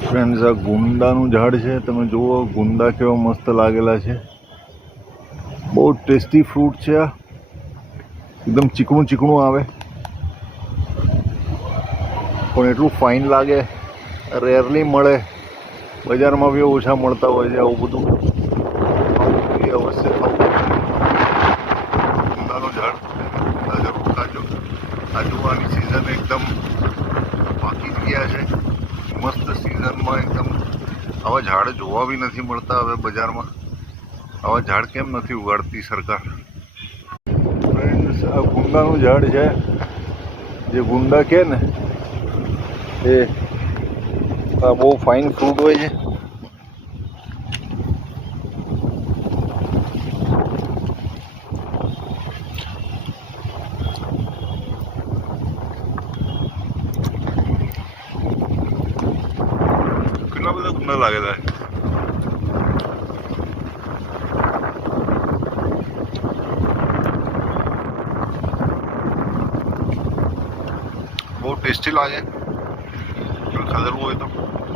Friends, આ ગુંદાનું ઝાડ છે. તમે જુઓ ગુંદા કેવા મસ્ત લાગેલા છે. બહુ ટેસ્ટી ફ્રૂટ છે. આ એકદમ ચીકણું ચીકણું આવે પણ એટલું ફાઇન લાગે. રેરલી મળે, બજારમાં બી ઓછા મળતા હોય છે. આવું બધું અવશ્ય ગુંદાનું ઝાડ જરૂર ખાજો. આજુબાની સિઝન એકદમ પાકી ગયા છે. મસ્ત સિઝનમાં એકદમ આવા ઝાડ જોવા બી નથી મળતા હવે બજારમાં. આવા ઝાડ કેમ નથી ઉગાડતી સરકાર? ફ્રેન્ડ્સ, આ ગુંદાનું ઝાડ છે. જે ગુંદા કહે ને એ આ બહુ ફાઇન ફ્રૂટ હોય છે. કેટલા બધા ગુંદા લાગેલા છે. બહુ ટેસ્ટી લાગે ખાધેલું હોય તો.